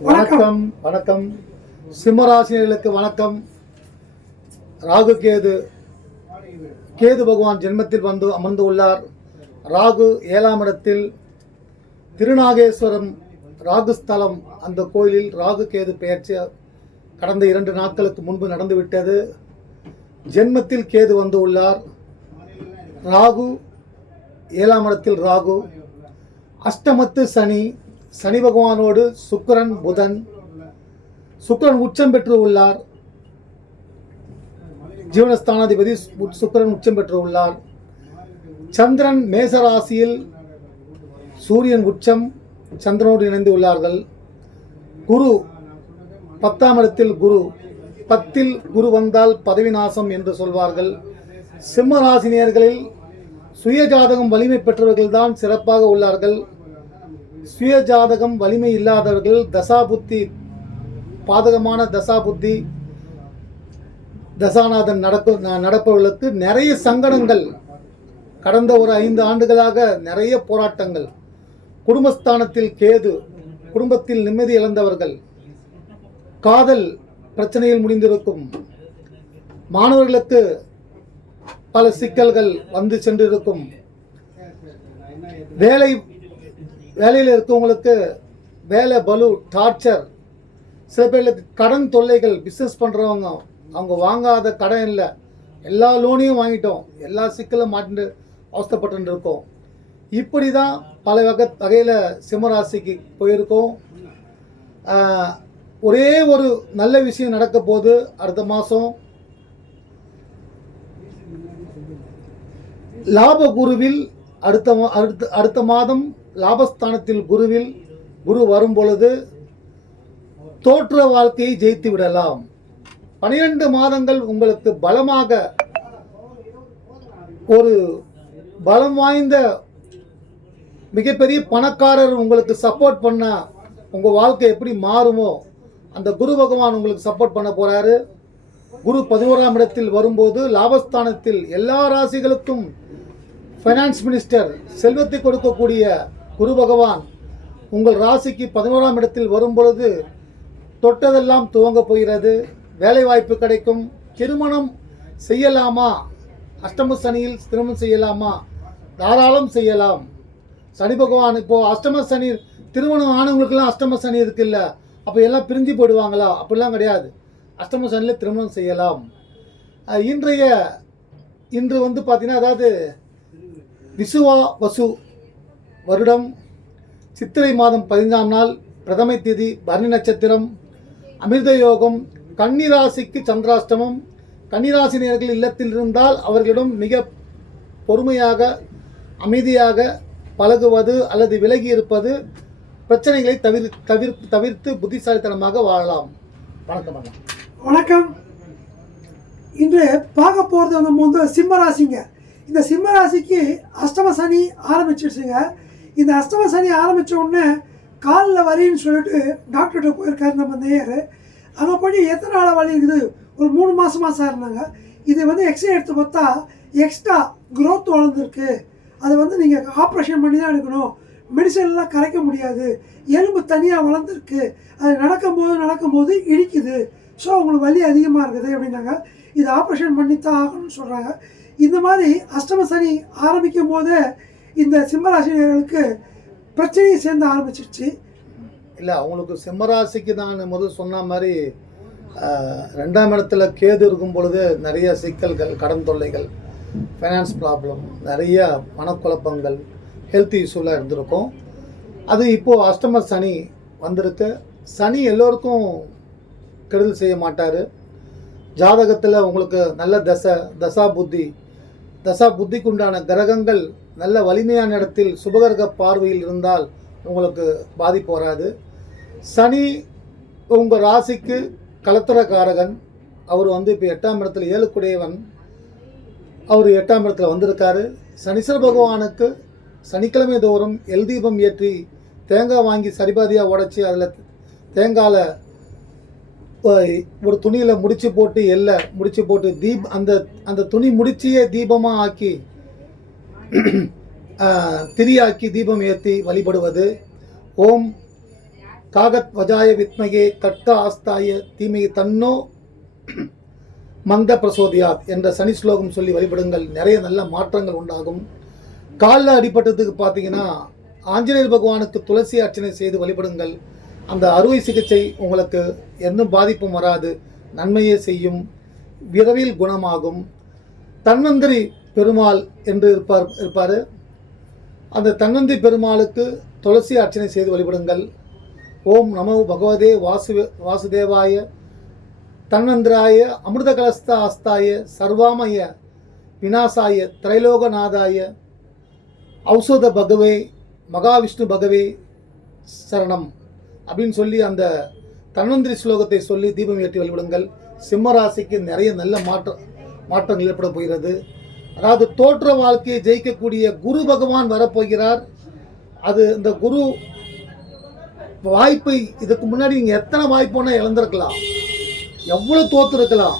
வணக்கம். வணக்கம் சிம்மராசினர்களுக்கு வணக்கம். ராகு கேது. கேது பகவான் ஜென்மத்தில் வந்து அமர்ந்து உள்ளார் ராகு ஏழாம் இடத்தில் திருநாகேஸ்வரம் ராகு ஸ்தலம். அந்த கோயிலில் ராகு கேது பெயர்ச்சி கடந்த இரண்டு நாட்களுக்கு முன்பு நடந்துவிட்டது. ஜென்மத்தில் கேது வந்து உள்ளார். ராகு ஏழாம் இடத்தில் ராகு. அஷ்டமத்து சனி சனி பகவானோடு சுக்கரன் புதன். சுக்கரன் உச்சம் பெற்று உள்ளார். ஜீவனஸ்தானாதிபதி சுக்கரன் சுக்கிரன் உச்சம் பெற்று உள்ளார். சந்திரன் மேச ராசியில் சூரியன் உச்சம் சந்திரனோடு இணைந்து உள்ளார்கள். குரு பத்தாம் இடத்தில் குரு பத்தில் குரு வந்தால் பதவி நாசம் என்று சொல்வார்கள். சிம்ம ராசினியர்களில் சுய ஜாதகம் வலிமை பெற்றவர்கள்தான் சிறப்பாக உள்ளார்கள். சுய ஜாதகம் வலிமை இல்லாதவர்கள் தசா புத்தி பாதகமான தசா புத்தி தசாநாதன் நடப்பு ந- நடப்பவர்களுக்கு நிறைய சங்கடங்கள். கடந்த ஒரு ஐந்து ஆண்டுகளாக நிறைய போராட்டங்கள். குடும்பஸ்தானத்தில் கேது குடும்பத்தில் நிம்மதி இழந்தவர்கள். காதல் பிரச்சனையில் முடிந்திருக்கும். மாணவர்களுக்கு பல சிக்கல்கள் வந்து சென்றிருக்கும். வேலை வேலையில் இருக்கவங்களுக்கு வேலை பலு டார்ச்சர் சில பேருக்கு கடன் தொல்லைகள் பிஸ்னஸ் பண்ணுறவங்க அவங்க வாங்காத கடன் இல்லை. எல்லா லோனையும் வாங்கிட்டோம். எல்லா சிக்கலும் மாட்டிட்டு அவஸ்தப்பட்டு இருக்கோம். இப்படி தான் பல வகை வகையில் சிம்மராசிக்கு போயிருக்கோம். ஒரே ஒரு நல்ல விஷயம் நடக்க போகுது அடுத்த மாதம் லாப குருவில் அடுத்த மா- அடுத்த அடுத்த மாதம் லாபஸ்தானத்தில் குருவில் குரு வரும் பொழுது தோற்ற வாழ்க்கையை ஜெயித்து விடலாம். பனிரெண்டு மாதங்கள் உங்களுக்கு பலமாக ஒரு பலம் வாய்ந்த மிகப்பெரிய பணக்காரர் உங்களுக்கு சப்போர்ட் பண்ண உங்கள் வாழ்க்கை எப்படி மாறுமோ அந்த குரு பகவான் உங்களுக்கு சப்போர்ட் பண்ண போகிறாரு குரு பதினோராம் இடத்தில் வரும்போது லாபஸ்தானத்தில் எல்லா ராசிகளுக்கும் ஃபைனான்ஸ் மினிஸ்டர் செல்வத்தை கொடுக்கக்கூடிய குரு பகவான் உங்கள் ராசிக்கு பதினோராம் இடத்தில் வரும் பொழுது தொட்டதெல்லாம் துவங்க போகிறது. வேலைவாய்ப்பு கிடைக்கும். திருமணம் செய்யலாமா? அஷ்டம சனியில் திருமணம் செய்யலாமா? தாராளம் செய்யலாம். சனி பகவான் இப்போது அஷ்டம சனி திருமணம் ஆனவங்களுக்கெல்லாம் அஷ்டம சனி இருக்குல்ல அப்போ எல்லாம் பிரிஞ்சு போயிடுவாங்களா? அப்படிலாம் கிடையாது. அஷ்டம சனியில் திருமணம் செய்யலாம். இன்றைய இன்று வந்து பார்த்தீங்கன்னா அதாவது விசுவா வசு வருடம் சித்திரை மாதம் பதினைஞ்சாம் நாள் பிரதமை தேதி பரணி நட்சத்திரம் அமிர்த யோகம் கன்னிராசிக்கு சந்திராஷ்டமம். கன்னிராசினியர்கள் இல்லத்தில் இருந்தால் அவர்களிடம் மிக பொறுமையாக அமைதியாக பழகுவது அல்லது விலகி இருப்பது பிரச்சனைகளை தவிர தவிர தவிர்த்து புத்திசாலித்தனமாக வாழலாம். வணக்கம் அண்ணா. வணக்கம். இன்று பார்க்க போகிறது நம்ம வந்து சிம்மராசிங்க இந்த சிம்மராசிக்கு அஷ்டம சனி ஆரம்பிச்சிருச்சுங்க. இந்த அஷ்டம சனி ஆரம்பித்த உடனே காலில் வலின்னு சொல்லிட்டு டாக்டர்கிட்ட போயிருக்காரு நம்ம நேயர். அங்கே போய் எத்தனை நாள் வலி இருக்குது? ஒரு மூணு மாதமாக சார் இருந்தாங்க இது வந்து எக்ஸ்ரே எடுத்து பார்த்தா எக்ஸ்ட்ரா க்ரோத் வளர்ந்துருக்கு. அதை வந்து நீங்கள் ஆப்ரேஷன் பண்ணி தான் எடுக்கணும். மெடிசன்லாம் கரைக்க முடியாது. எலும்பு தனியாக வளர்ந்துருக்கு. அது நடக்கும்போது நடக்கும்போது இடிக்குது. ஸோ அவங்களுக்கு வலி அதிகமாக இருக்குது அப்படின்னாங்க. இது ஆப்ரேஷன் பண்ணி தான் ஆகணும்னு சொல்கிறாங்க இந்த மாதிரி அஷ்டம சனி ஆரம்பிக்கும் போதே இந்த சிம்மராசினியர்களுக்கு பிரச்சனையை சேர்ந்து ஆரம்பிச்சிருச்சு. இல்லை அவங்களுக்கு சிம்மராசிக்கு தான் முதல் சொன்ன மாதிரி ரெண்டாம் இடத்துல கேது இருக்கும் பொழுது நிறைய சிக்கல்கள் கடன் தொல்லைகள் ஃபைனான்ஸ் ப்ராப்ளம் நிறைய மனக்குழப்பங்கள் ஹெல்த் இஷ்யூலாம் இருந்திருக்கும். அது இப்போது அஷ்டம சனி வந்திருக்கு. சனி எல்லோருக்கும் கெடுதல் செய்ய மாட்டார். ஜாதகத்தில் உங்களுக்கு நல்ல தசை தசா புத்தி தசா புத்திக்குண்டான கிரகங்கள் நல்ல வலிமையான இடத்தில் சுபகர்க பார்வையில் இருந்தால் உங்களுக்கு பாதிப்பு வராது. சனி உங்கள் ராசிக்கு கலத்திரக்காரகன். அவர் வந்து இப்போ எட்டாம் இடத்துல ஏழுக்குடையவன். அவர் எட்டாம் இடத்துல வந்திருக்காரு. சனீஸ்வர பகவானுக்கு சனிக்கிழமை தோறும் எல் தீபம் ஏற்றி தேங்காய் வாங்கி சரிபாதியாக உடைச்சி அதில் தேங்காயில் ஒரு துணியில் முடிச்சு போட்டு எல்லை முடிச்சு போட்டு தீப் அந்த அந்த துணி முடிச்சியே தீபமாக ஆக்கி திரியாக்கி தீபம் ஏற்றி வழிபடுவது. ஓம் காகத் வஜாய வித்மகே கட்ட ஆஸ்தாய தீமையை தன்னோ மந்த பிரசோதியாத் என்ற சனி ஸ்லோகம் சொல்லி வழிபடுங்கள். நிறைய நல்ல மாற்றங்கள் உண்டாகும். காலில் அடிபட்டதுக்கு பார்த்தீங்கன்னா ஆஞ்சநேயர் பகவானுக்கு துளசி அர்ச்சனை செய்து வழிபடுங்கள். அந்த அறுவை சிகிச்சை உங்களுக்கு எந்த பாதிப்பும் வராது. நன்மையே செய்யும். விரைவில் குணமாகும். தன்வந்திரி பெருமாள் என்று இருப்பார் இருப்பார். அந்த தன்னந்தி பெருமாளுக்கு துளசி அர்ச்சனை செய்து வழிபடுங்கள். ஓம் நமோ பகவதே வாசு வாசுதேவாய தன்னந்திராய அமிர்த கலஸ்த ஆஸ்தாய சர்வாமய விநாசாய திரைலோகநாதாய ஔஷத பகவே மகாவிஷ்ணு பகவே சரணம் அப்படின்னு சொல்லி அந்த தன்னந்திரி ஸ்லோகத்தை சொல்லி தீபம் ஏற்றி வழிபடுங்கள். சிம்ம ராசிக்கு நிறைய நல்ல மாற்ற மாற்றங்கள் ஏற்பட போகிறது. அதாவது தோற்ற வாழ்க்கையை ஜெயிக்கக்கூடிய குரு பகவான் வரப்போகிறார். அது இந்த குரு வாய்ப்பை இதுக்கு முன்னாடி நீங்கள் எத்தனை வாய்ப்புனா இழந்திருக்கலாம். எவ்வளோ தோற்றுருக்கலாம்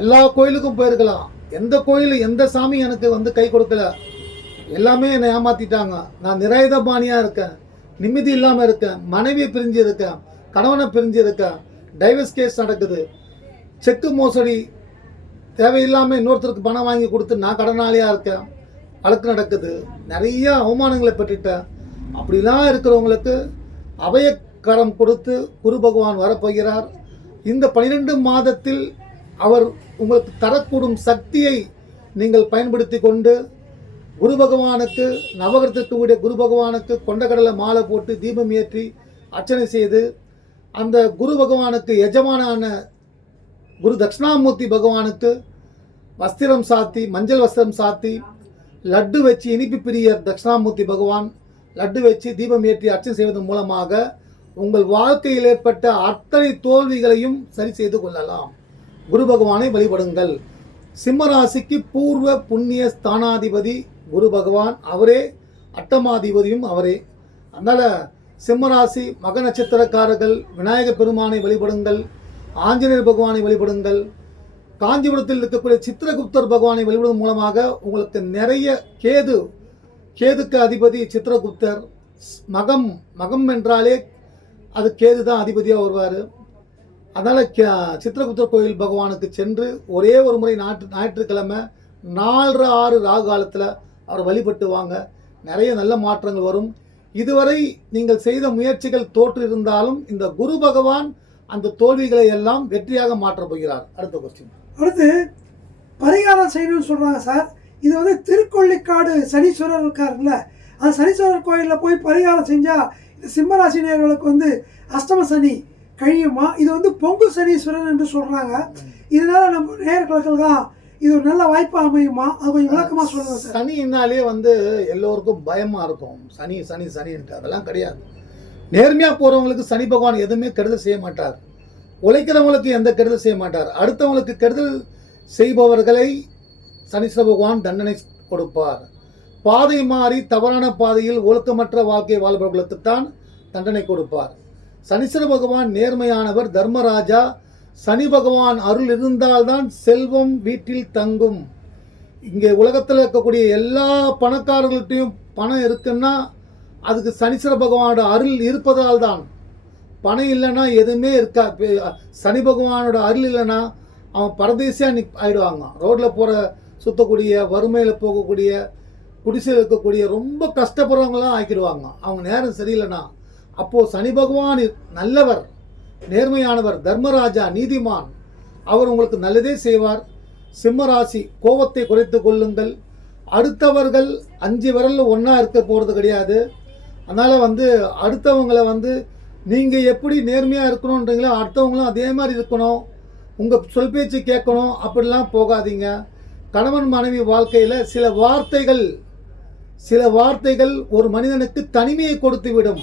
எல்லா கோயிலுக்கும் போயிருக்கலாம். எந்த கோயில் எந்த சாமி எனக்கு வந்து கை கொடுக்கல. எல்லாமே என்னை ஏமாத்திட்டாங்க. நான் நிராயுதபாணியாக இருக்கேன். நிம்மதி இல்லாமல் இருக்கேன். மனைவியை பிரிஞ்சு இருக்கேன் கணவனை பிரிஞ்சு இருக்கேன் டைவர்ஸ் கேஸ் நடக்குது. செக்கு மோசடி தேவையில்லாமல் இன்னொருத்தருக்கு பணம் வாங்கி கொடுத்து நான் கடனாளியாக இருக்கேன். வழக்கு நடக்குது. நிறைய அவமானங்களை பெற்றுட்டேன். அப்படிலாம் இருக்கிறவங்களுக்கு அபயக்கரம் கொடுத்து குரு பகவான் வரப்போகிறார். இந்த பனிரெண்டு மாதத்தில் அவர் உங்களுக்கு தரக்கூடும் சக்தியை நீங்கள் பயன்படுத்தி கொண்டு குரு பகவானுக்கு நவகிரகத்திற்கு கூடிய குரு பகவானுக்கு கொண்டக்கடலை மாலை போட்டு தீபம் ஏற்றி அர்ச்சனை செய்து அந்த குரு பகவானுக்கு எஜமானான குரு தட்சிணாமூர்த்தி பகவானுக்கு வஸ்திரம் சாத்தி மஞ்சள் வஸ்திரம் சாத்தி லட்டு வச்சு இனிப்பு பிரியர் தட்சிணாமூர்த்தி பகவான் லட்டு வச்சு தீபம் ஏற்றி அர்ச்சனை செய்வதன் மூலமாக உங்கள் வாழ்க்கையில் ஏற்பட்ட அத்தனை தோல்விகளையும் சரி செய்து கொள்ளலாம். குரு பகவானை வழிபடுங்கள். சிம்மராசிக்கு பூர்வ புண்ணிய ஸ்தானாதிபதி குரு பகவான் அவரே அட்டமாதிபதியும் அவரே. அதனால் சிம்மராசி மக நட்சத்திரக்காரர்கள் விநாயக பெருமானை வழிபடுங்கள். ஆஞ்சநேயர் பகவானை வழிபடுங்கள். காஞ்சிபுரத்தில் இருக்கக்கூடிய சித்திரகுப்தர் பகவானை வழிபடுவதன் மூலமாக உங்களுக்கு நிறைய கேது கேதுக்கு அதிபதி சித்திரகுப்தர். மகம் மகம் என்றாலே அது கேது தான் அதிபதியாக வருவார். அதனால் சித்திரகுப்தர் கோயில் பகவானுக்கு சென்று ஒரே ஒரு முறை ஞாயிற்று ஞாயிற்றுக்கிழமை நாலரை ஆறு ராகு காலத்தில் அவர் வழிபட்டு வாங்க. நிறைய நல்ல மாற்றங்கள் வரும். இதுவரை நீங்கள் செய்த முயற்சிகள் தோற்று இருந்தாலும் இந்த குரு பகவான் அந்த தோல்விகளை எல்லாம் வெற்றியாக மாற்றப் போகிறார். அடுத்த கொஸ்டின் அடுத்து பரிகாரம் செய்யணும்னு சொல்கிறாங்க சார். இது வந்து திருக்கொள்ளிக்காடு சனீஸ்வரர் இருக்காருல்ல அந்த சனீஸ்வரர் கோயிலில் போய் பரிகாரம் செஞ்சால் இந்த சிம்மராசி நேயர்களுக்கு வந்து அஷ்டம சனி கழியுமா? இது வந்து பொங்கு சனீஸ்வரன் என்று சொல்கிறாங்க இதனால நம்ம நேர்களுக்கெல்லாம் இது ஒரு நல்ல வாய்ப்பு அமையுமா? அது கொஞ்சம் விளக்கமாக சொல்லுங்கள் சார். சனினாலே வந்து எல்லோருக்கும் பயமா இருக்கும். சனி சனி சனின்ட்டு அதெல்லாம் கிடையாது. நேர்மையாக போகிறவங்களுக்கு சனி பகவான் எதுவுமே கெடுதல் செய்ய மாட்டார். உழைக்கிறவங்களுக்கு எந்த கெடுதல் செய்ய மாட்டார். அடுத்தவங்களுக்கு கெடுதல் செய்பவர்களை சனீஸ்வர பகவான் தண்டனை கொடுப்பார். பாதை மாறி தவறான பாதையில் ஒழுக்கமற்ற வாழ்க்கை வாழ்பவர்களுக்கு தான் தண்டனை கொடுப்பார். சனீஸ்வர பகவான் நேர்மையானவர் தர்மராஜா. சனி பகவான் அருள் இருந்தால்தான் செல்வம் வீட்டில் தங்கும். இங்கே உலகத்தில் இருக்கக்கூடிய எல்லா பணக்காரர்கள்ட்டையும் பணம் இருக்குன்னா அதுக்கு சனீஸ்வர பகவானோட அருள் இருப்பதால் தான் பணம் இல்லைன்னா எதுவுமே இருக்கா சனி பகவானோட அருள் இல்லைன்னா அவன் பரதேசியாக நிக் ஆயிடுவாங்க. ரோட்டில் போகிற சுற்றக்கூடிய வறுமையில் போகக்கூடிய குடிசையில் இருக்கக்கூடிய ரொம்ப கஷ்டப்படுறவங்களாம் ஆக்கிடுவாங்க. அவங்க நேரம் சரியில்லைன்னா அப்போது சனி பகவான் நல்லவர் நேர்மையானவர் தர்மராஜா நீதிமான் அவர் உங்களுக்கு நல்லதே செய்வார். சிம்மராசி கோபத்தை குறைத்து கொள்ளுங்கள். அடுத்தவர்கள் அஞ்சு விரலில் ஒன்றா இருக்க போகிறது கிடையாது. அதனால் வந்து அடுத்தவங்களை வந்து நீங்கள் எப்படி நேர்மையாக இருக்கணுன்றீங்களோ அடுத்தவங்களும் அதே மாதிரி இருக்கணும். உங்கள் சொல் பேச்சு கேட்கணும். அப்படிலாம் போகாதீங்க. கணவன் மனைவி வாழ்க்கையில் சில வார்த்தைகள் சில வார்த்தைகள் ஒரு மனிதனுக்கு தனிமையை கொடுத்து விடும்.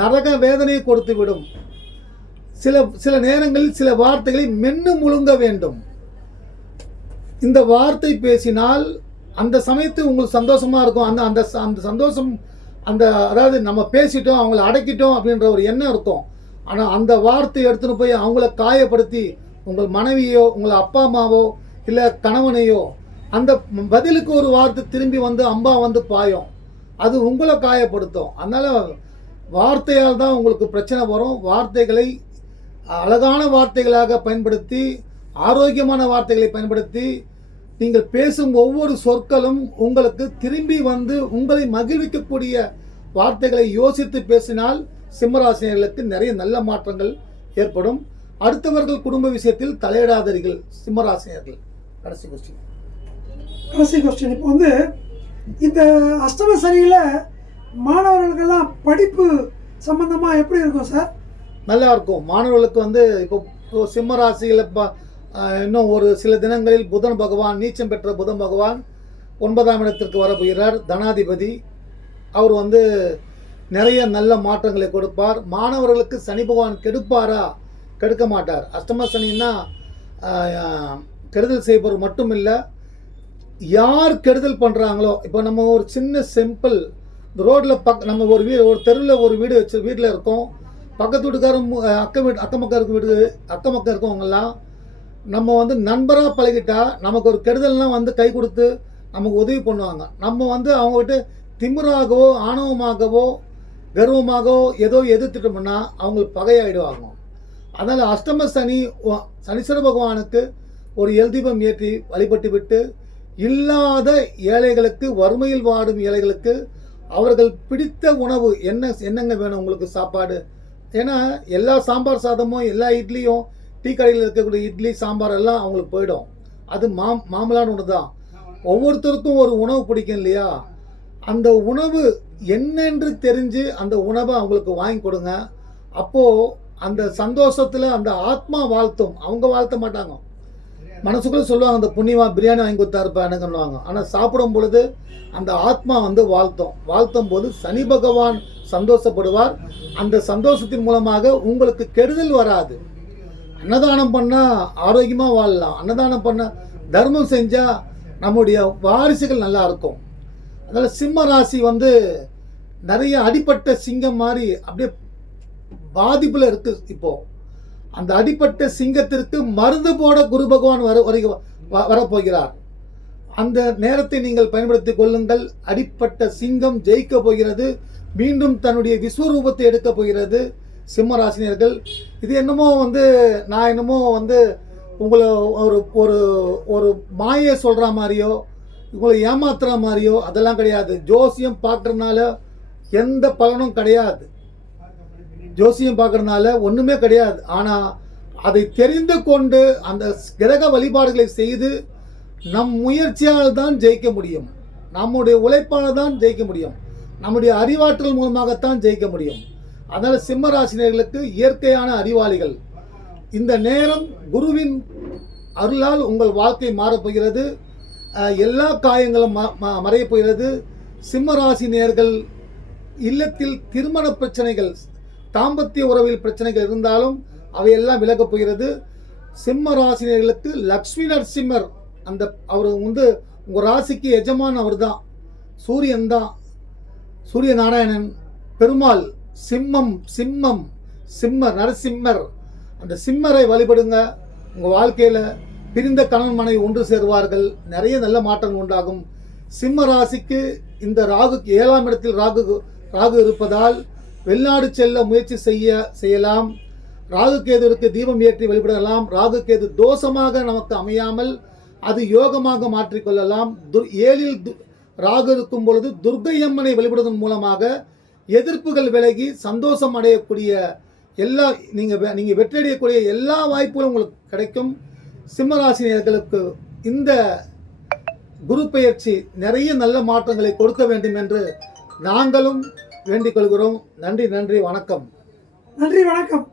நரக வேதனையை கொடுத்து விடும். சில சில நேரங்களில் சில வார்த்தைகளை மென்னு முழுங்க வேண்டும். இந்த வார்த்தை பேசினால் அந்த சமயத்து உங்களுக்கு சந்தோஷமாக இருக்கும். அந்த அந்த அந்த சந்தோஷம் அந்த அதாவது நம்ம பேசிட்டோம் அவங்கள அடக்கிட்டோம் அப்படின்ற ஒரு எண்ணம் இருக்கும். ஆனால் அந்த வார்த்தை எடுத்துன்னு போய் அவங்கள காயப்படுத்தி உங்கள் மனைவியோ உங்கள் அப்பா அம்மாவோ இல்லை கணவனையோ அந்த பதிலுக்கு ஒரு வார்த்தை திரும்பி வந்து அம்பா வந்து பாயும். அது உங்களை காயப்படுத்தும். அதனால் வார்த்தையால் தான் உங்களுக்கு பிரச்சனை வரும். வார்த்தைகளை அழகான வார்த்தைகளாக பயன்படுத்தி ஆரோக்கியமான வார்த்தைகளை பயன்படுத்தி நீங்கள் பேசும் ஒவ்வொரு சொற்களும் உங்களுக்கு திரும்பி வந்து உங்களை மகிழ்விக்கக்கூடிய வார்த்தைகளை யோசித்து பேசினால் சிம்மராசினியர்களுக்கு நிறைய நல்ல மாற்றங்கள் ஏற்படும். அடுத்தவர்கள் குடும்ப விஷயத்தில் தலையிடாதீர்கள் சிம்மராசினியர்கள். கடைசி கொஸ்டின் கடைசி கொஸ்டின் இப்போ வந்து இந்த அஷ்டம சனியில் மாணவர்களுக்கெல்லாம் படிப்பு சம்பந்தமாக எப்படி இருக்கும் சார்? நல்லா இருக்கும். மாணவர்களுக்கு வந்து இப்போ சிம்ம ராசியில் இப்போ இன்னும் ஒரு சில தினங்களில் புதன் பகவான் நீச்சம் பெற்ற புதன் பகவான் ஒன்பதாம் இடத்திற்கு வரப்போகிறார் தனாதிபதி. அவர் வந்து நிறைய நல்ல மாற்றங்களை கொடுப்பார். மாணவர்களுக்கு சனி பகவான் கெடுப்பாரா? கெடுக்க மாட்டார். அஷ்டம சனின்னா கெடுதல் செய்பவர் மட்டும் இல்லை யார் கெடுதல் பண்ணுறாங்களோ இப்போ நம்ம ஒரு சின்ன சிம்பிள் இந்த ரோட்டில் பக் நம்ம ஒரு வீடு ஒரு தெருவில் ஒரு வீடு வச்சு வீட்டில் இருக்கோம். பக்கத்து வீட்டுக்காரன் அக்கம் வீடு அக்கம் பக்கம் இருக்க வீடு அக்கம் பக்கம் இருக்கவங்கெல்லாம் நம்ம வந்து நண்பராக பழகிட்டா நமக்கு ஒரு கெடுதல்லாம் வந்து கை கொடுத்து நமக்கு உதவி பண்ணுவாங்க. நம்ம வந்து அவங்ககிட்ட திமிராகவோ ஆணவமாகவோ கர்வமாகவோ ஏதோ எதிர்த்துட்டோம்னா அவங்களுக்கு பகையாயிடுவாங்க. அதனால் அஷ்டம சனி சனீஸ்வர பகவானுக்கு ஒரு எல்தீபம் ஏற்றி வழிபட்டு விட்டு இல்லாத ஏழைகளுக்கு வறுமையில் வாடும் ஏழைகளுக்கு அவர்கள் பிடித்த உணவு என்ன என்னங்க வேணும் உங்களுக்கு சாப்பாடு? ஏன்னா எல்லா சாம்பார் சாதமும் எல்லா இட்லியும் டீ கடையில் இருக்கக்கூடிய இட்லி சாம்பார் எல்லாம் அவங்களுக்கு போயிடும். அது மாம் மாமலான ஒன்று தான் ஒவ்வொருத்தருக்கும் ஒரு உணவு பிடிக்கும் இல்லையா? அந்த உணவு என்னென்று தெரிஞ்சு அந்த உணவை அவங்களுக்கு வாங்கி கொடுங்க. அப்போது அந்த சந்தோஷத்தில் அந்த ஆத்மா வாழ்த்தும். அவங்க வாழ்த்த மாட்டாங்க. மனசுக்குள்ளே சொல்லுவாங்க அந்த புண்ணியமா பிரியாணி வாங்கி கொடுத்தாருப்பா எனக்குன்னுவாங்க ஆனால் சாப்பிடும் பொழுது அந்த ஆத்மா வந்து வாழ்த்தும். வாழ்த்தும் போது சனி பகவான் சந்தோஷப்படுவார். அந்த சந்தோஷத்தின் மூலமாக உங்களுக்கு கெடுதல் வராது. அன்னதானம் பண்ணால் ஆரோக்கியமாக வாழலாம். அன்னதானம் பண்ண தர்மம் செஞ்சால் நம்முடைய வாரிசுகள் நல்லா இருக்கும். அதனால் சிம்ம ராசி வந்து நிறைய அடிப்பட்ட சிங்கம் மாதிரி அப்படியே பாதிப்பில் இருக்குது இப்போது அந்த அடிப்பட்ட சிங்கத்திற்கு மருந்து போட குரு பகவான் வர வரை வ- வரப்போகிறார். அந்த நேரத்தை நீங்கள் பயன்படுத்தி கொள்ளுங்கள். அடிப்பட்ட சிங்கம் ஜெயிக்க போகிறது. மீண்டும் தன்னுடைய விஸ்வரூபத்தை எடுக்க போகிறது. சிம்மராசினியர்கள் இது என்னமோ வந்து நான் என்னமோ வந்து உங்களை ஒரு ஒரு ஒரு மாயை சொல்கிற மாதிரியோ உங்களை ஏமாத்துற மாதிரியோ அதெல்லாம் கிடையாது. ஜோசியம் பார்க்குறதுனால எந்த பலனும் கிடையாது. ஜோசியம் பார்க்குறதுனால ஒன்றுமே கிடையாது. ஆனால் அதை தெரிந்து கொண்டு அந்த கிரக வழிபாடுகளை செய்து நம் முயற்சியால் தான் ஜெயிக்க முடியும். நம்முடைய உழைப்பால் தான் ஜெயிக்க முடியும். நம்முடைய அறிவாற்றல் மூலமாகத்தான் ஜெயிக்க முடியும். அதனால் சிம்மராசினியர்களுக்கு இயற்கையான அறிவாளிகள். இந்த நேரம் குருவின் அருளால் உங்கள் வாழ்க்கை மாறப்போகிறது எல்லா காயங்களும் ம- மறையப் போகிறது. சிம்மராசி நேர்கள் இல்லத்தில் திருமண பிரச்சனைகள் தாம்பத்திய உறவில் பிரச்சனைகள் இருந்தாலும் அவையெல்லாம் விலகப் போகிறது. சிம்ம ராசினியர்களுக்கு லக்ஷ்மி நரசிம்மர் அந்த அவர் வந்து உங்கள் ராசிக்கு எஜமான் அவர் தான் சூரியன் தான். சூரிய நாராயணன் பெருமாள். சிம்மம் சிம்மம் சிம்மர் நரசிம்மர். அந்த சிம்மரை வழிபடுங்க. உங்கள் வாழ்க்கையில் பிரிந்த கணவன் மனைவி ஒன்று சேருவார்கள். நிறைய நல்ல மாற்றங்கள் உண்டாகும். சிம்ம ராசிக்கு இந்த ராகு ஏழாம் இடத்தில் ராகு ராகு இருப்பதால் வெளிநாடு செல்ல முயற்சி செய்ய செய்யலாம். ராகு கேதுவிற்கு தீபம் ஏற்றி வழிபடலாம். ராகு கேது தோஷமாக நமக்கு அமையாமல் அது யோகமாக மாற்றிக்கொள்ளலாம். துர் ஏழில் து- ராகு இருக்கும் பொழுது துர்க்கை அம்மனை வழிபடுவதன் மூலமாக எதிர்ப்புகள் விலகி சந்தோஷம் அடையக்கூடிய எல்லா நீங்கள் நீங்கள் வெற்றியடையக்கூடிய எல்லா வாய்ப்புகளும் உங்களுக்கு கிடைக்கும். சிம்மராசினியர்களுக்கு இந்த குரு பயிற்சி நிறைய நல்ல மாற்றங்களை கொடுக்க வேண்டும் என்று நாங்களும் வேண்டிக் கொள்கிறோம். நன்றி நன்றி வணக்கம். நன்றி வணக்கம்.